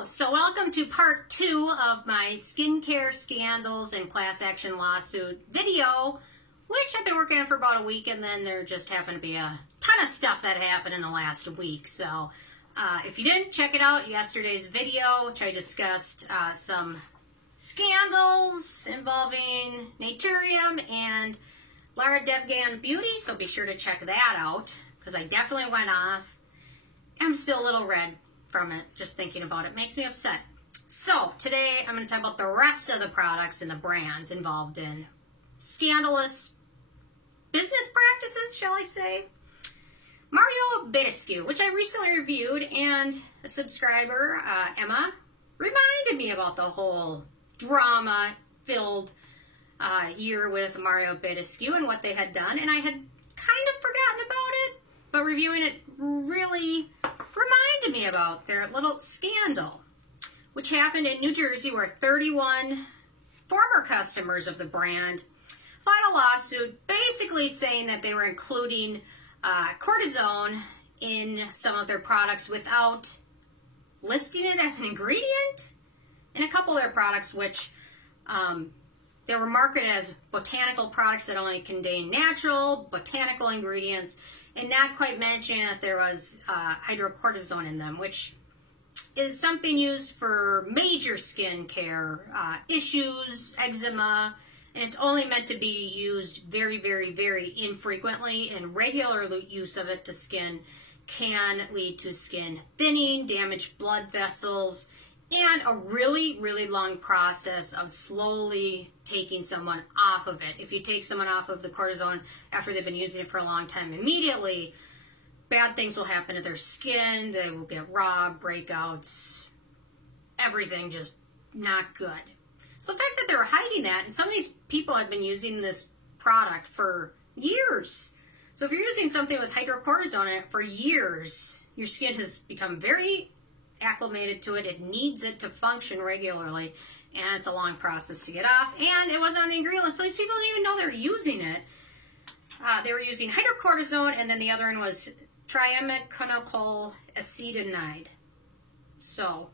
Hello, so welcome to part 2 of my skincare scandals and class action lawsuit video, which I've been working on for about a week, and then there just happened to be a ton of stuff that happened in the last week. So if you didn't check it out, yesterday's video, which I discussed some scandals involving Naturium and Lara Devgan Beauty, so be sure to check that out, because I definitely went off. I'm still a little red from it, just thinking about it makes me upset. So today I'm going to talk about the rest of the products and the brands involved in scandalous business practices, shall I say. Mario Badescu, which I recently reviewed, and a subscriber, Emma, reminded me about the whole drama-filled year with Mario Badescu and what they had done, and I had kind of forgotten about it, but reviewing it really reminded me about their little scandal, which happened in New Jersey, where 31 former customers of the brand filed a lawsuit basically saying that they were including cortisone in some of their products without listing it as an ingredient in a couple of their products, which they were marketed as botanical products that only contain natural botanical ingredients, and not quite mentioning that there was hydrocortisone in them, which is something used for major skin care issues, eczema, and it's only meant to be used very, very, very infrequently, and regular use of it to skin can lead to skin thinning, damaged blood vessels, and a really, really long process of slowly taking someone off of it. If you take someone off of the cortisone after they've been using it for a long time, immediately bad things will happen to their skin. They will get raw, breakouts, everything just not good. So the fact that they were hiding that, and some of these people have been using this product for years. So if you're using something with hydrocortisone in it for years, your skin has become very acclimated to it. It needs it to function regularly, and it's a long process to get off, and it wasn't on the ingredient list, so these people didn't even know they're using it. They were using hydrocortisone, and then the other one was triamcinolone acetonide. So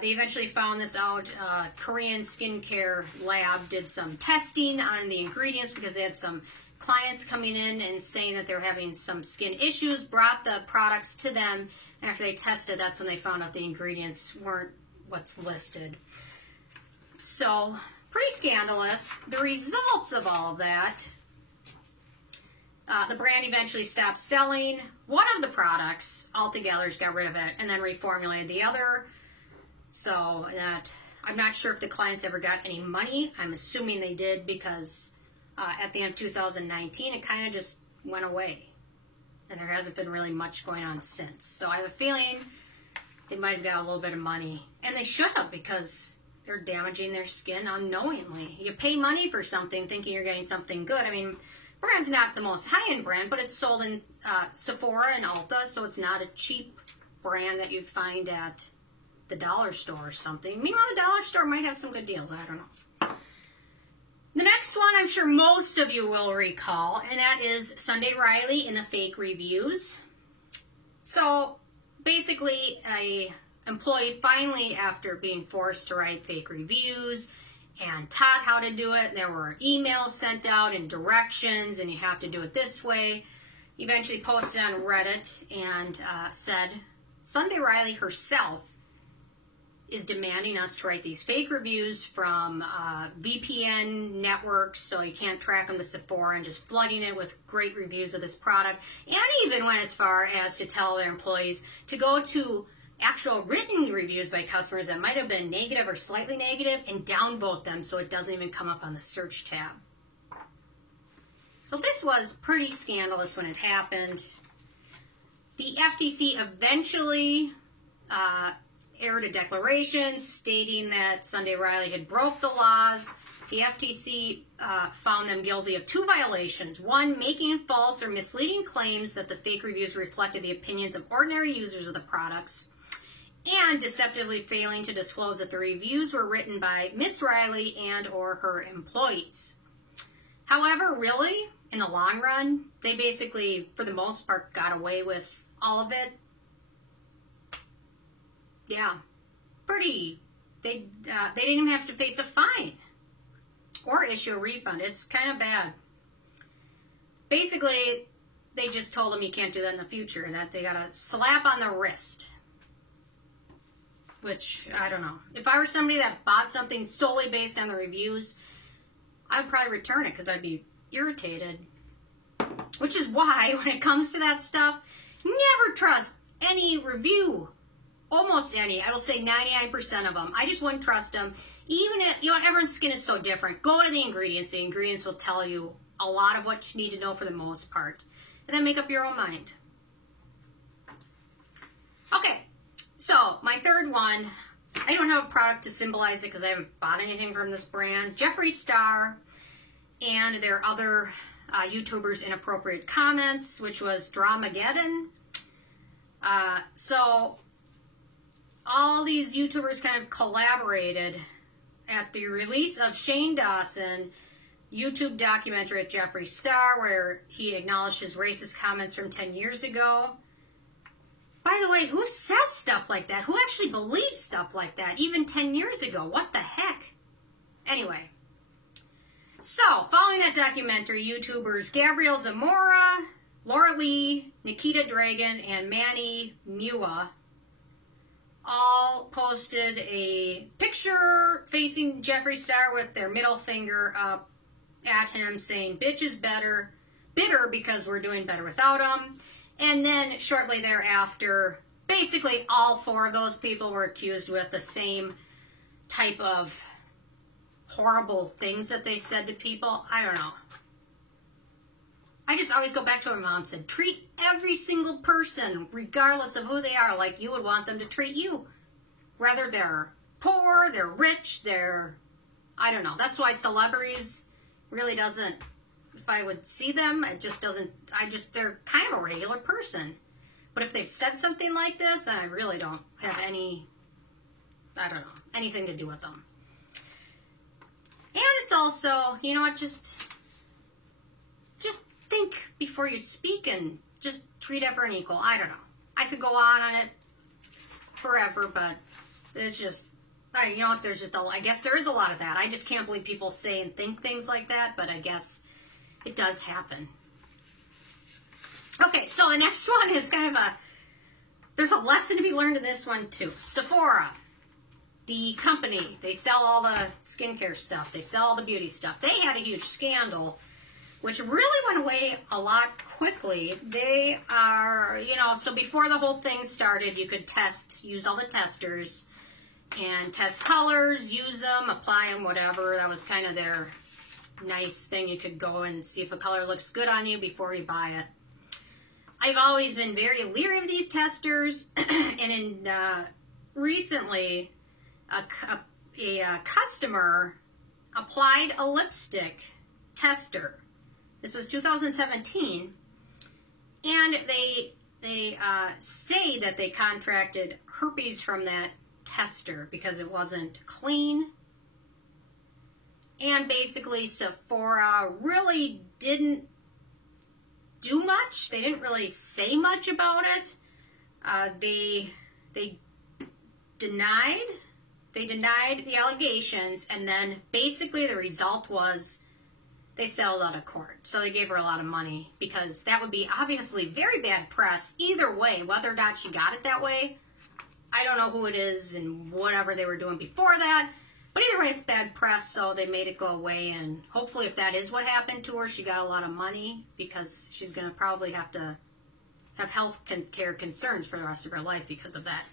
they eventually found this out. Korean skincare lab did some testing on the ingredients because they had some clients coming in and saying that they were having some skin issues, brought the products to them, and after they tested, that's when they found out the ingredients weren't what's listed. So, pretty scandalous. The results of all of that, the brand eventually stopped selling one of the products altogether, just got rid of it, and then reformulated the other. So, that I'm not sure if the clients ever got any money. I'm assuming they did, because at the end of 2019, it kind of just went away. And there hasn't been really much going on since. So I have a feeling they might have got a little bit of money. And they should have, because they're damaging their skin unknowingly. You pay money for something thinking you're getting something good. I mean, brand's not the most high-end brand, but it's sold in Sephora and Ulta, so it's not a cheap brand that you'd find at the dollar store or something. Meanwhile, the dollar store might have some good deals. I don't know. The next one I'm sure most of you will recall, and that is Sunday Riley in the fake reviews. So basically, an employee finally, after being forced to write fake reviews and taught how to do it, there were emails sent out and directions, and you have to do it this way, eventually posted on Reddit and said Sunday Riley herself is demanding us to write these fake reviews from VPN networks, so you can't track them to Sephora, and just flooding it with great reviews of this product, and even went as far as to tell their employees to go to actual written reviews by customers that might have been negative or slightly negative and downvote them so it doesn't even come up on the search tab. So this was pretty scandalous when it happened. The FTC eventually aired a declaration stating that Sunday Riley had broke the laws. The FTC found them guilty of 2 violations. One, making false or misleading claims that the fake reviews reflected the opinions of ordinary users of the products, and deceptively failing to disclose that the reviews were written by Miss Riley and or her employees. However, really, in the long run, they basically, for the most part, got away with all of it. Yeah. pretty. They didn't even have to face a fine or issue a refund. It's kind of bad. Basically, they just told them you can't do that in the future, and that they got a slap on the wrist. Which, I don't know. If I were somebody that bought something solely based on the reviews, I would probably return it because I'd be irritated. Which is why, when it comes to that stuff, never trust any review. Almost any. I will say 99% of them. I just wouldn't trust them. Even if, everyone's skin is so different. Go to the ingredients. The ingredients will tell you a lot of what you need to know for the most part. And then make up your own mind. Okay. So, my third one, I don't have a product to symbolize it because I haven't bought anything from this brand. Jeffree Star and their other YouTubers' inappropriate comments, which was Dramageddon. So, all these YouTubers kind of collaborated at the release of Shane Dawson YouTube documentary at Jeffree Star, where he acknowledged his racist comments from 10 years ago. By the way, who says stuff like that? Who actually believes stuff like that, even 10 years ago? What the heck? Anyway. So, following that documentary, YouTubers Gabrielle Zamora, Laura Lee, Nikita Dragon, and Manny Mua all posted a picture facing Jeffree Star with their middle finger up at him saying, "Bitch is bitter because we're doing better without him." And then shortly thereafter, basically all four of those people were accused with the same type of horrible things that they said to people. I don't know. I just always go back to what my mom said. Treat every single person, regardless of who they are, like you would want them to treat you. Whether they're poor, they're rich, I don't know. That's why celebrities really doesn't, if I would see them, it just doesn't, they're kind of a regular person. But if they've said something like this, then I really don't have anything to do with them. And it's also, you know what, just think before you speak and just treat everyone equal. I don't know. I could go on it forever, but it's just, you know what, I guess there is a lot of that. I just can't believe people say and think things like that, but I guess it does happen. Okay, so the next one is kind of there's a lesson to be learned in this one too. Sephora, the company, they sell all the skincare stuff. They sell all the beauty stuff. They had a huge scandal, which really went away a lot quickly. They are, so before the whole thing started, you could use all the testers and test colors, use them, apply them, whatever. That was kind of their nice thing. You could go and see if a color looks good on you before you buy it. I've always been very leery of these testers, and recently a customer applied a lipstick tester. This was 2017, and they say that they contracted herpes from that tester because it wasn't clean. And basically Sephora really didn't do much. They didn't really say much about it. They denied the allegations, and then basically the result was they settled out of court. So they gave her a lot of money because that would be obviously very bad press either way, whether or not she got it that way. I don't know who it is and whatever they were doing before that. But either way, it's bad press, so they made it go away. And hopefully if that is what happened to her, she got a lot of money because she's going to probably have to have health care concerns for the rest of her life because of that.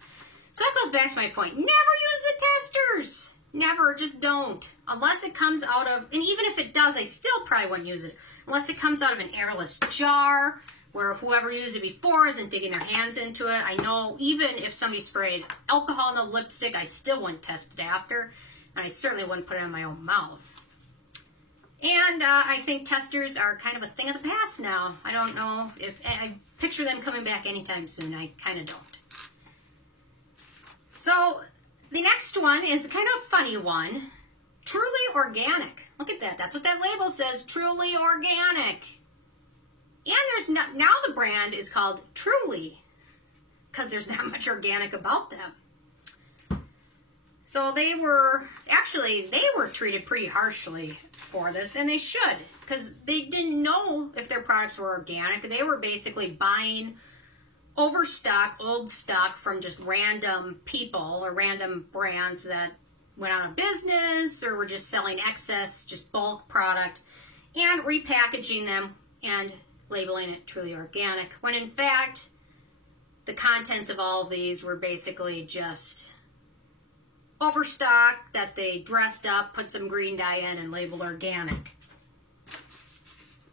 So that goes back to my point. Never use the testers. Never, just don't. Unless it comes out of, and even if it does, I still probably wouldn't use it. Unless it comes out of an airless jar where whoever used it before isn't digging their hands into it. I know even if somebody sprayed alcohol in the lipstick, I still wouldn't test it after. And I certainly wouldn't put it in my own mouth. And I think testers are kind of a thing of the past now. I don't know if, I picture them coming back anytime soon. I kind of don't. So, the next one is kind of a funny one. Truly organic. Look at that. That's what that label says. Truly organic. And there's now the brand is called Truly because there's not much organic about them. So they were treated pretty harshly for this, and they should, because they didn't know if their products were organic. They were basically buying overstock, old stock from just random people or random brands that went out of business or were just selling excess, just bulk product, and repackaging them and labeling it truly organic, when in fact the contents of all of these were basically just overstock that they dressed up, put some green dye in, and labeled organic.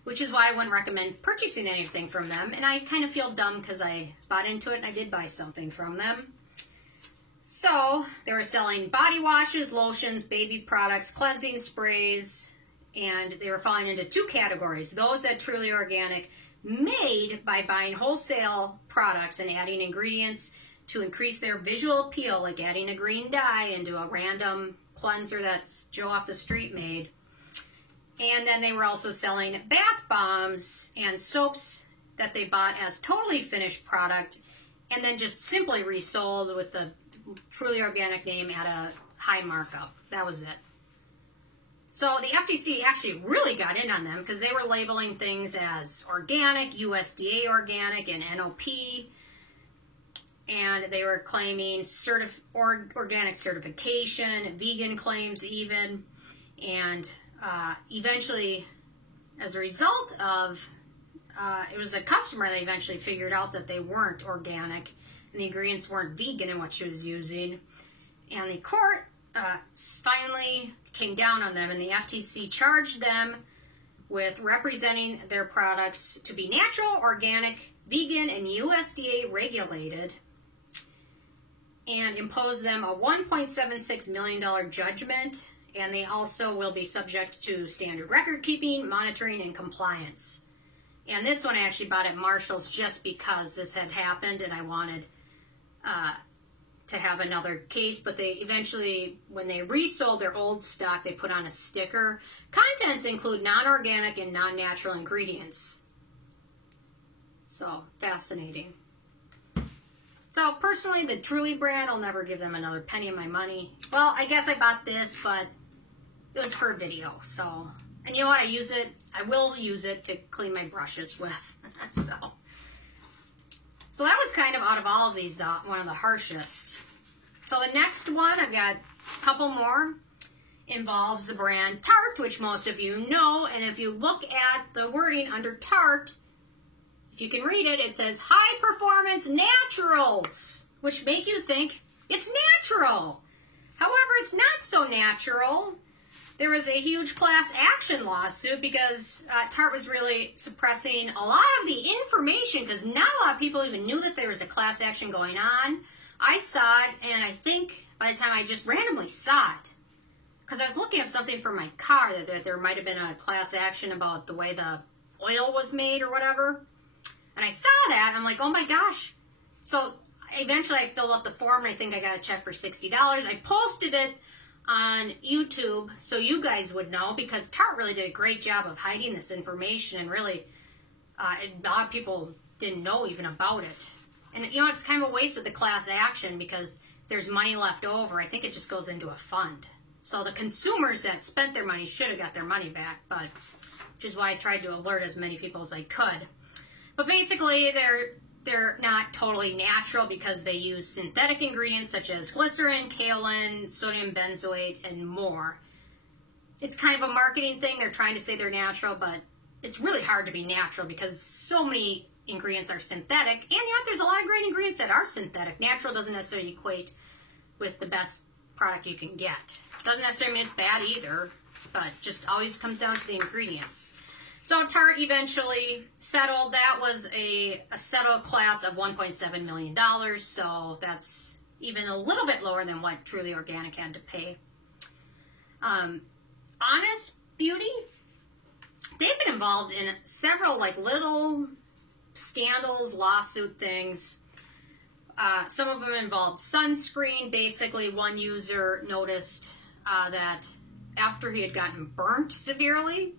Which is why I wouldn't recommend purchasing anything from them. And I kind of feel dumb because I bought into it and I did buy something from them. So they were selling body washes, lotions, baby products, cleansing sprays, and they were falling into two categories. Those that truly organic, made by buying wholesale products and adding ingredients to increase their visual appeal, like adding a green dye into a random cleanser that Joe off the street made. And then they were also selling bath bombs and soaps that they bought as totally finished product and then just simply resold with the truly organic name at a high markup. That was it. So the FTC actually really got in on them because they were labeling things as organic, USDA organic, and NOP. And they were claiming organic certification, vegan claims even. And eventually, as a result of, it was a customer that eventually figured out that they weren't organic and the ingredients weren't vegan in what she was using. And the court finally came down on them, and the FTC charged them with representing their products to be natural, organic, vegan, and USDA regulated, and imposed them a $1.76 million judgment, and they also will be subject to standard record keeping, monitoring, and compliance. And this one I actually bought at Marshall's just because this had happened and I wanted to have another case, but they eventually, when they resold their old stock, they put on a sticker. Contents include non-organic and non-natural ingredients. So, fascinating. So, personally, the Truly brand, I'll never give them another penny of my money. Well, I guess I bought this, but it was for a video, so. And you know what, I will use it to clean my brushes with, So that was kind of, out of all of these, one of the harshest. So the next one, I've got a couple more, involves the brand Tarte, which most of you know. And if you look at the wording under Tarte, if you can read it, it says high performance naturals, which make you think it's natural. However, it's not so natural. There was a huge class action lawsuit because Tarte was really suppressing a lot of the information because not a lot of people even knew that there was a class action going on. I saw it, and I think by the time I just randomly saw it, because I was looking up something for my car, that there might have been a class action about the way the oil was made or whatever. And I saw that, and I'm like, oh my gosh. So eventually I filled out the form, and I think I got a check for $60. I posted it on YouTube so you guys would know, because Tarte really did a great job of hiding this information, and really a lot of people didn't know even about it. And you know, it's kind of a waste with the class action because there's money left over. I think it just goes into a fund. So the consumers that spent their money should have got their money back, but which is why I tried to alert as many people as I could. But basically, they're not totally natural because they use synthetic ingredients such as glycerin, kaolin, sodium benzoate, and more. It's kind of a marketing thing. They're trying to say they're natural, but it's really hard to be natural because so many ingredients are synthetic, and yet there's a lot of great ingredients that are synthetic. Natural doesn't necessarily equate with the best product you can get. Doesn't necessarily mean it's bad either, but just always comes down to the ingredients. So Tarte eventually settled. That was a settled class of $1.7 million, so that's even a little bit lower than what Truly Organic had to pay. Honest Beauty, they've been involved in several little scandals, lawsuit things. Some of them involved sunscreen. Basically, one user noticed that after he had gotten burnt severely,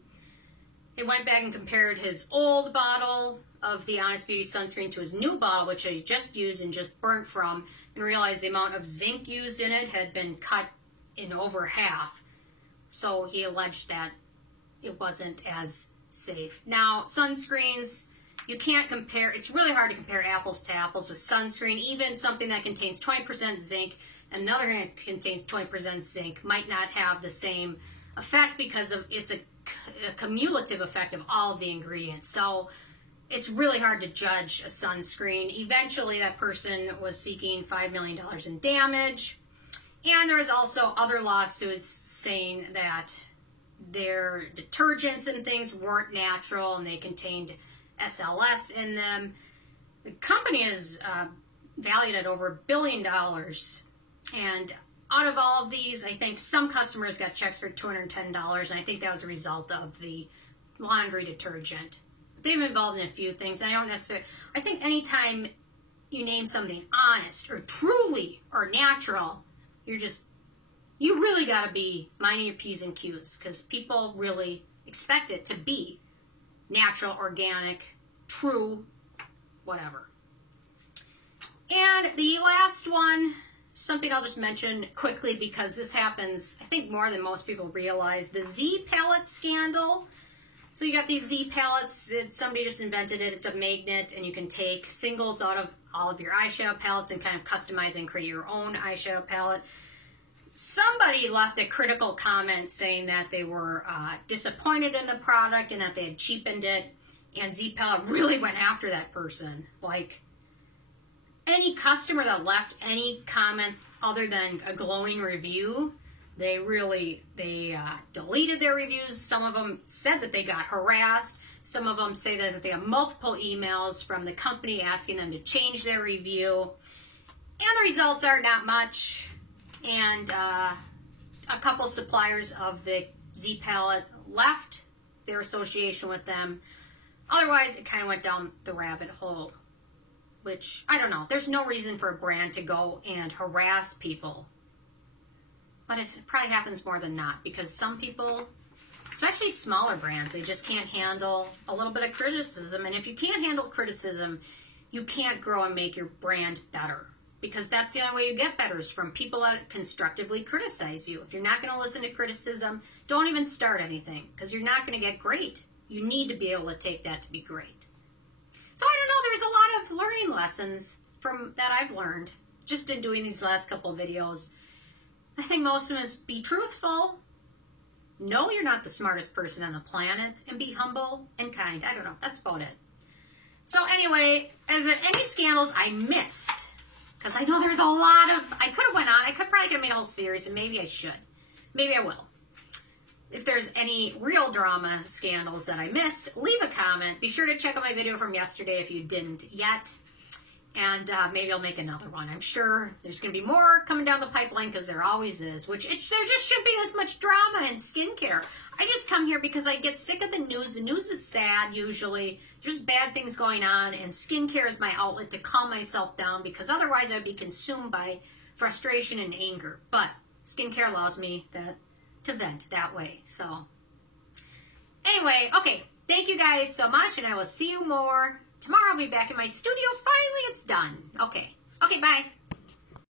he went back and compared his old bottle of the Honest Beauty sunscreen to his new bottle, which he just used and just burnt from, and realized the amount of zinc used in it had been cut in over half. So he alleged that it wasn't as safe. Now, sunscreens, you can't compare. It's really hard to compare apples to apples with sunscreen. Even something that contains 20% zinc and another that contains 20% zinc might not have the same effect because it's a cumulative effect of all of the ingredients. So it's really hard to judge a sunscreen. Eventually, that person was seeking $5 million in damage. And there was also other lawsuits saying that their detergents and things weren't natural and they contained SLS in them. The company is valued at over $1 billion. And out of all of these, I think some customers got checks for $210, and I think that was a result of the laundry detergent. They've been involved in a few things. I think anytime you name something honest or truly or natural, you really got to be minding your P's and Q's, because people really expect it to be natural, organic, true, whatever. And the last one, something I'll just mention quickly because this happens, I think, more than most people realize, the Z palette scandal. So you got these Z palettes that somebody just invented it. It's a magnet, and you can take singles out of all of your eyeshadow palettes and kind of customize and create your own eyeshadow palette. Somebody left a critical comment saying that they were disappointed in the product and that they had cheapened it, and Z Palette really went after that person. Like, any customer that left any comment other than a glowing review, they deleted their reviews. Some of them said that they got harassed. Some of them say that they have multiple emails from the company asking them to change their review. And the results are not much. And a couple suppliers of the Z Palette left their association with them. Otherwise, it kind of went down the rabbit hole, which, I don't know. There's no reason for a brand to go and harass people. But it probably happens more than not, because some people, especially smaller brands, they just can't handle a little bit of criticism. And if you can't handle criticism, you can't grow and make your brand better. Because that's the only way you get better, is from people that constructively criticize you. If you're not going to listen to criticism, don't even start anything, because you're not going to get great. You need to be able to take that to be great. So I don't know, there's a lot of learning lessons that I've learned just in doing these last couple of videos. I think most of them is be truthful, know you're not the smartest person on the planet, and be humble and kind. I don't know, that's about it. So anyway, is there any scandals I missed? Because I know there's a lot of, I could have went on, I could probably have made a whole series, and maybe I should. Maybe I will. If there's any real drama scandals that I missed, leave a comment. Be sure to check out my video from yesterday if you didn't yet. And maybe I'll make another one. I'm sure there's going to be more coming down the pipeline, because there always is. There just shouldn't be this much drama in skincare. I just come here because I get sick of the news. The news is sad, usually. There's bad things going on, and skincare is my outlet to calm myself down, because otherwise I'd be consumed by frustration and anger. But skincare allows me to vent that way. So anyway, okay. Thank you guys so much, and I will see you more tomorrow. I'll be back in my studio. Finally, it's done. Okay. Okay, bye.